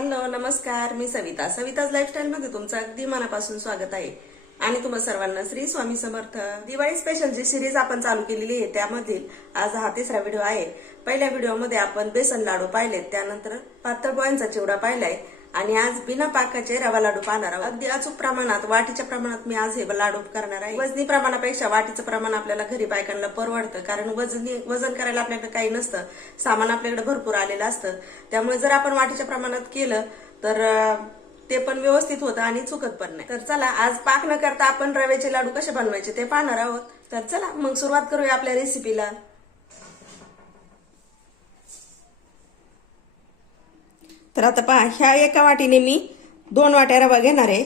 Hello नमस्कार, मी Savita's lifestyle मध्ये तुमचं अगदी मनापासून स्वागत आहे आणि तुम्हा सर्वांना श्री स्वामी समर्थ. दिवाळी स्पेशल जी सिरीज आपण चालू केलेली आहे त्यामधील आज हा तिसरा व्हिडिओ आहे. पहिल्या व्हिडिओमध्ये आपण बेसन लाडू पाहिलेत, त्यानंतर पातळ पोळ्यांचा चिवडा पाहिलाय आणि आज बिना पाकाचे रवा लाडू पाहणार आहोत. अगदी अचूक प्रमाणात वाटीच्या प्रमाणात मी आज हे लाडू करणार आहे. वजनी प्रमाणापेक्षा वाटीचं प्रमाण आपल्याला घरी बायकांना परवडतं, कारण वजन करायला आपल्याकडे काही नसतं, सामान आपल्याकडे भरपूर आलेलं असतं. त्यामुळे जर आपण वाटीच्या प्रमाणात केलं तर ते पण व्यवस्थित होतं आणि चुकत पण नाही. तर चला आज पाक न करता आपण रव्याचे लाडू कसे बनवायचे ते पाहणार आहोत. तर चला मग सुरुवात करूया आपल्या रेसिपीला. तर आता पहा, ह्या एका वाटीने मी 2 वाट्या रवा घेणार आहे.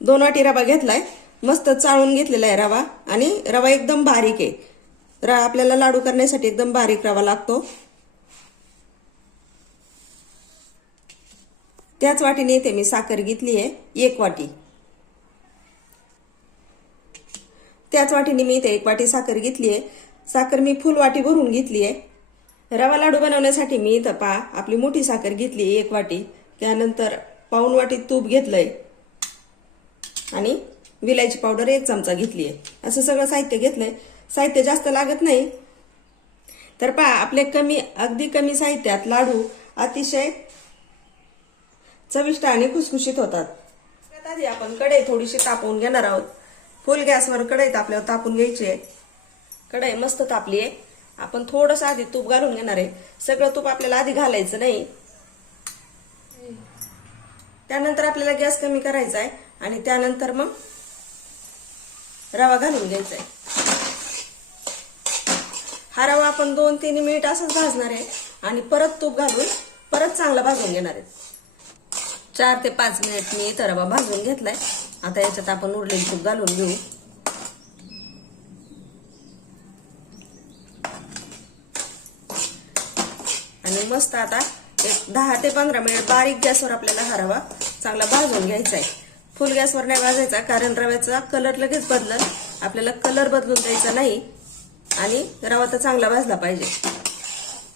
दोन वाटी रवा घेतलाय, मस्त चाळून घेतलेला आहे रवा. आणि रवा एकदम बारीक आहे. आपल्याला लाडू करण्यासाठी एकदम बारीक रवा लागतो. त्याच वाटीने इथे मी साखर घेतली आहे 1 वाटी. त्याच वाटीने मी इथे 1 वाटी साखर घेतली आहे. साखर मी फुल वाटी भरून घेतली आहे. रवा लाडू बनवण्यासाठी मी इथं पहा आपली मोठी साखर घेतली 1 वाटी. त्यानंतर पाऊण वाटी तूप घेतलंय आणि विलायची पावडर 1 चमचा घेतली आहे. असं सगळं साहित्य घेतलंय. साहित्य जास्त लागत नाही. तर पहा आपले अगदी कमी साहित्यात लाडू अतिशय चविष्ट आणि खुसखुशीत होतात. आधी आपण कढई थोडीशी तापवून घेणार आहोत. फुल गॅसवर कढई आपल्याला तापून घ्यायची आहे. कढई मस्त तापली आहे. आपण थोडंसं आधी तूप घालून घेणार आहे. सगळं तूप आपल्याला आधी घालायचं नाही. त्यानंतर आपल्याला गॅस कमी करायचा आहे आणि त्यानंतर मग रवा घालून घ्यायचा आहे. हा रवा आपण 2-3 मिनिट असंच भाजणार आहे आणि परत तूप घालून परत चांगला भाजून घेणार आहे. 4 ते 5 मिनिट मी इथं रवा भाजून घेतलाय. आता याच्यात आपण उरलेलं तूप घालून घेऊ. आणि मस्त आता एक 10 ते 15 मिनिट बारीक गॅसवर आपल्याला हा रवा चांगला भाजून घ्यायचा आहे. फुल गॅसवर नाही भाजायचा, कारण रव्याचा कलर लगेच बदलल. आपल्याला कलर बदलून द्यायचा नाही आणि रवा तर चांगला भाजला पाहिजे.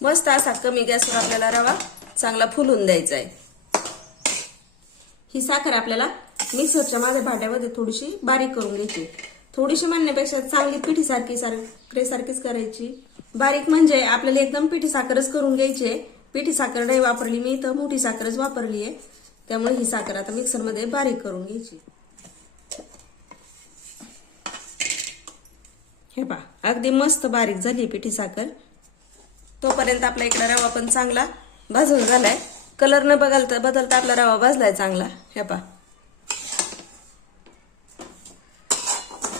मस्त असा कमी गॅसवर आपल्याला रवा चांगला फुलून द्यायचा आहे. ही साखर आपल्याला मिक्सरच्या माझ्या भांड्यामध्ये थोडीशी बारीक करून घ्यायची. थोडीशी म्हणण्यापेक्षा चांगली पिठी सारखीच करायची. बारीक म्हणजे आपल्याला एकदम पिठी साखरच करून घ्यायची आहे. पिठी साखर नाही वापरली मी, तर मोठी साखरच वापरली आहे. त्यामुळे ही साखर आता मिक्सरमध्ये बारीक करून घ्यायची. हे पहा अगदी मस्त बारीक झाली पिठी साखर. तोपर्यंत आपल्या इकडे रवा पण चांगला भाजून झालाय. कलर न बदलता आपला रवा भाजलाय चांगला. हे पहा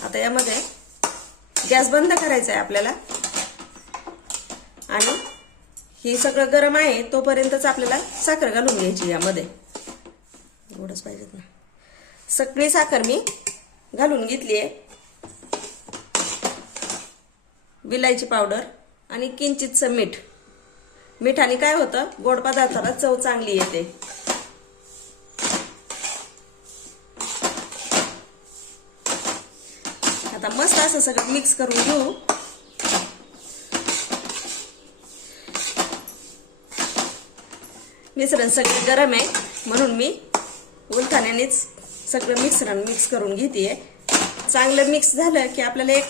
आता यामध्ये गॅस बंद करायचा आहे आपल्याला. आणि हे सगळं गरम आहे तोपर्यंतच आपल्याला साखर घालून घ्यायची. यामध्ये एवढंच पाहिजेत ना. सगळी साखर मी घालून घेतली आहे. विलायची पावडर आणि किंचितचं मीठ. मिठाने काय होतं, गोड पदार्थाला चव चांगली येते. आता मस्त असं सगळं मिक्स करून घेऊ. मिश्रण सगळं गरम आहे म्हणून मी उलथाण्यानेच सगळं मिश्रण मिक्स करून घेतेय. चांगलं मिक्स झालं की आपल्याला एक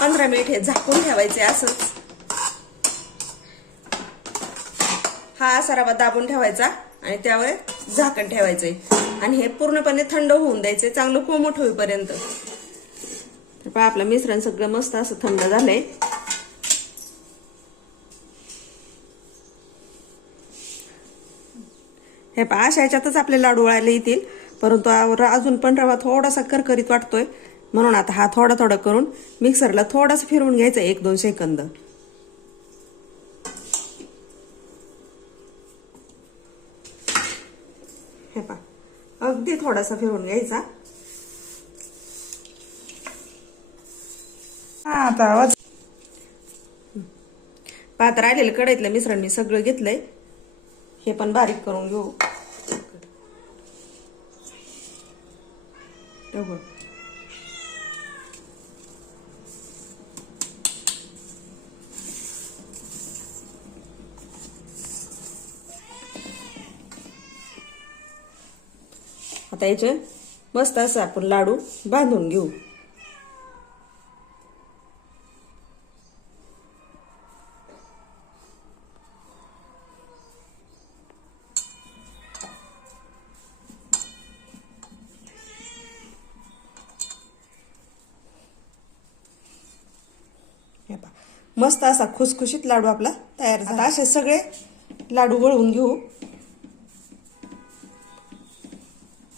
15 मिनिट हे झाकून ठेवायचे. असंच हा असा रवा दाबून ठेवायचा आणि त्यावर झाकण ठेवायचंय आणि हे पूर्णपणे थंड होऊन द्यायचे, चांगलं कोमट होईपर्यंत. पहा आपलं मिश्रण सगळं मस्त असं थंड झालंय. हे पहा अशा ह्याच्यातच आपले लाडू वळायला येतील. परंतु अजून पण रवा थोडासा करकरीत वाटतोय, म्हणून आता हा थोडा करून मिक्सरला थोडासा फिरवून घ्यायचा 1-2 सेकंद. हे पहा अगदी थोडासा फिरवून घ्यायचा. आता पात्र राहिलेलं कढईतलं मिश्रण मी सगळं घेतलंय. हे पण बारीक करून घेऊ. आता याचे मस्त असं आपण लाडू बांधून घेऊ. मस्त असा खुसखुशीत लाडू आपला तयार झाला. असे सगळे लाडू वळवून घेऊ.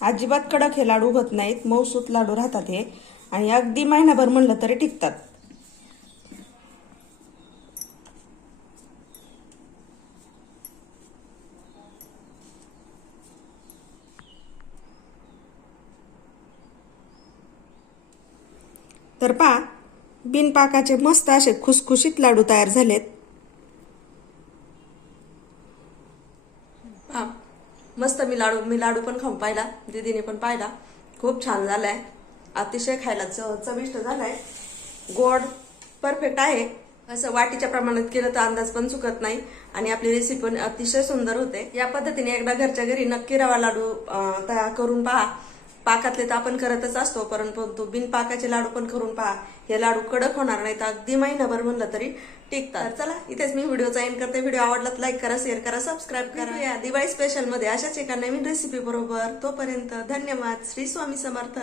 अजिबात कडक हे लाडू होत नाहीत, मऊसूत लाडू राहतात हे आणि अगदी महिनाभर म्हणलं तरी टिकतात. तर पहा, बिनपाकाचे मस्त असे खुसखुशीत लाडू तयार झालेत. मस्त मी लाडू पण खाऊन पाहिला, दीदीने पण पाहिला. खूप छान झालाय, अतिशय खायला चविष्ट झालाय. गोड परफेक्ट आहे. असं वाटीच्या प्रमाणात केलं तर अंदाज पण चुकत नाही आणि आपली रेसिपी पण अतिशय सुंदर होते. या पद्धतीने एकदा घरच्या घरी नक्की रवा लाडू तयार करून पहा. पाकातले तर आपण करतच असतो, परंतु बिनपाकाचे लाडू पण करून पहा. हे लाडू कडक होणार नाही तर अगदी महिनाभर म्हणलं तरी टिकतात. चला, इथेच मी व्हिडिओचा एंड करते. व्हिडिओ आवडला तर लाईक करा, शेअर करा, सबस्क्राईब करा. या दिवाळी स्पेशल मध्ये अशाच एका नवीन रेसिपी बरोबर. तोपर्यंत धन्यवाद. श्री स्वामी समर्थ.